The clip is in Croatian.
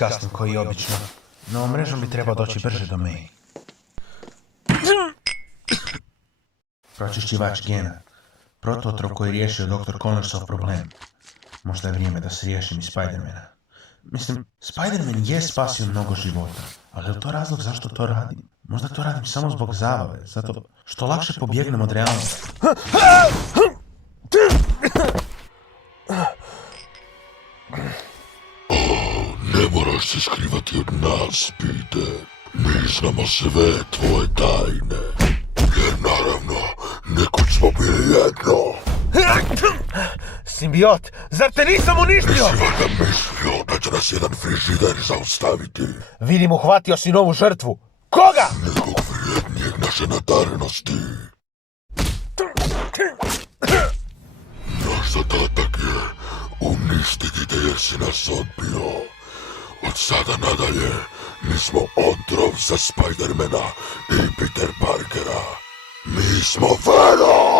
kasnim koji je obično, no mrežom bi trebao doći brže do May. Pročišćivač gena. Prototrop koji je riješio dr. Connorsov problem. Možda je vrijeme da se riješim i Spidermana. Mislim, Spiderman je spasio mnogo života, ali je li to razlog zašto to radim? Možda to radim samo zbog zabave, zato što lakše pobjegnem od realnosti. Ne moraš se skrivati od nas, Peter. Mi znamo sve tvoje tajne. Jer naravno, nekud smo bili jedno. Simbiot, zar te nisam uništio? Nisi valjda mislio da će nas jedan frižider zaustaviti? Vidim, uhvatio si novu žrtvu. Koga? Nekog vrijednijeg naše nadarenosti. Naš zadatak je uništiti te jer si nas odbio. Od sada nadalje, mi smo otrov za Spidermana i Peter Parkera. Mi smo Venom!